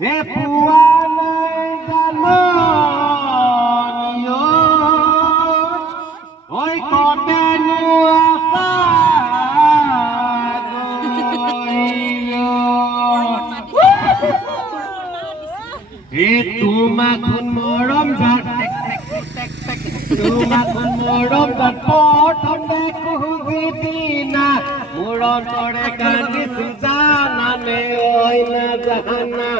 হে পুয়া নাই জানো ওই কতেনু আশা হে তোমাকুন মরম জাত তোমাকুন মরম জাত প্রথম দেখো বিদিনা মুরন তরে কান্দি সুজানা নে ওই না জাহানা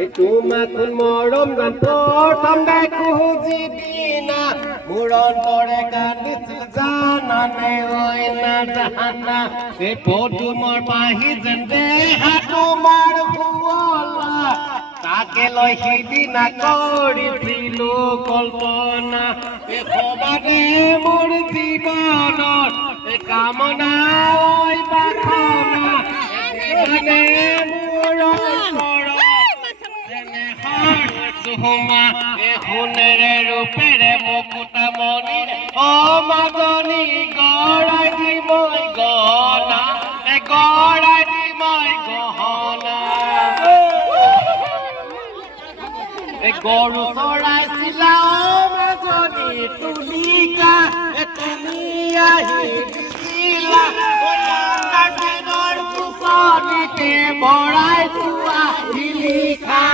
এই তোমাকুন মরম জাত প্রথম দেখো বিদিনা মুরন তরে কান্দি সুজানা নে ওই না জাহানা এই পদুমৰ পাহি যেন দেহা তোমাৰ ভুৱলা তাকে লৈ সিদিনা কৰিছিলো কল্পনা সবাদে মোৰ জীৱনৰ কামনা ঐ বাসনা এনে মোৰ সুমা সোণেৰে ৰূপেৰে মুকুতা মণিৰে অ মাজনী গৰাই দি মই গহনা গৰাই দি মই গহনা গৰু চৰাইছিলা মাজনী তুলিকা তুমি আহি দিছিলা পুচনিতে ভৰাই থোৱা শিলিখা